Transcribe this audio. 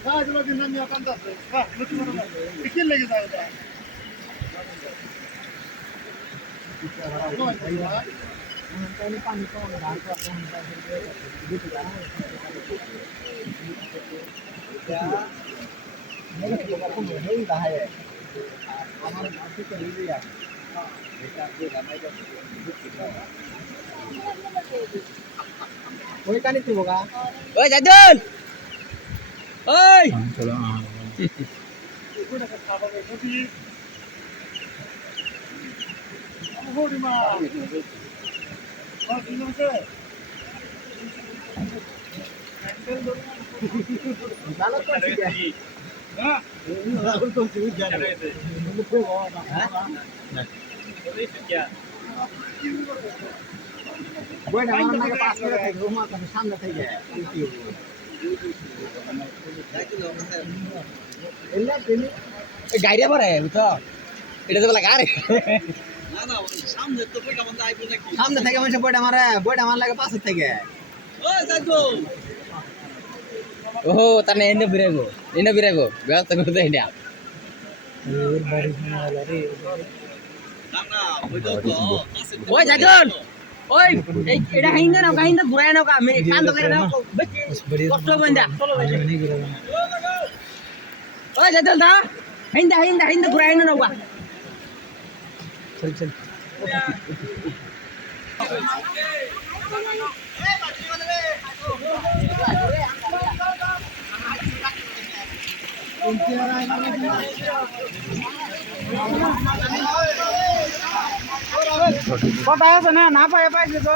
Ah, itu lagi nanya pantas. Ah, lucu mana? Bikin lagi saya. Oi Jadul. Oi. গাড়ি আবার বুঝছো এটা তো বলা গাড়ি সামনে থেকে মানুষ বইটা মারে বইটা আমার লাগে পাশের থেকে ওহো তার এনে বিরাইবো ব্যবস্থা করতে এটা ওই জাজল ওই এটা হাইন্দা নাও কাহিন্দা ঘুরায় নাও কা আমি কান তো করে নাও কষ্ট বন্ধা ওই জাজল দা হাইন্দা ঘুরায় নাও কা চল কথা আছে না পায় পাইছে তো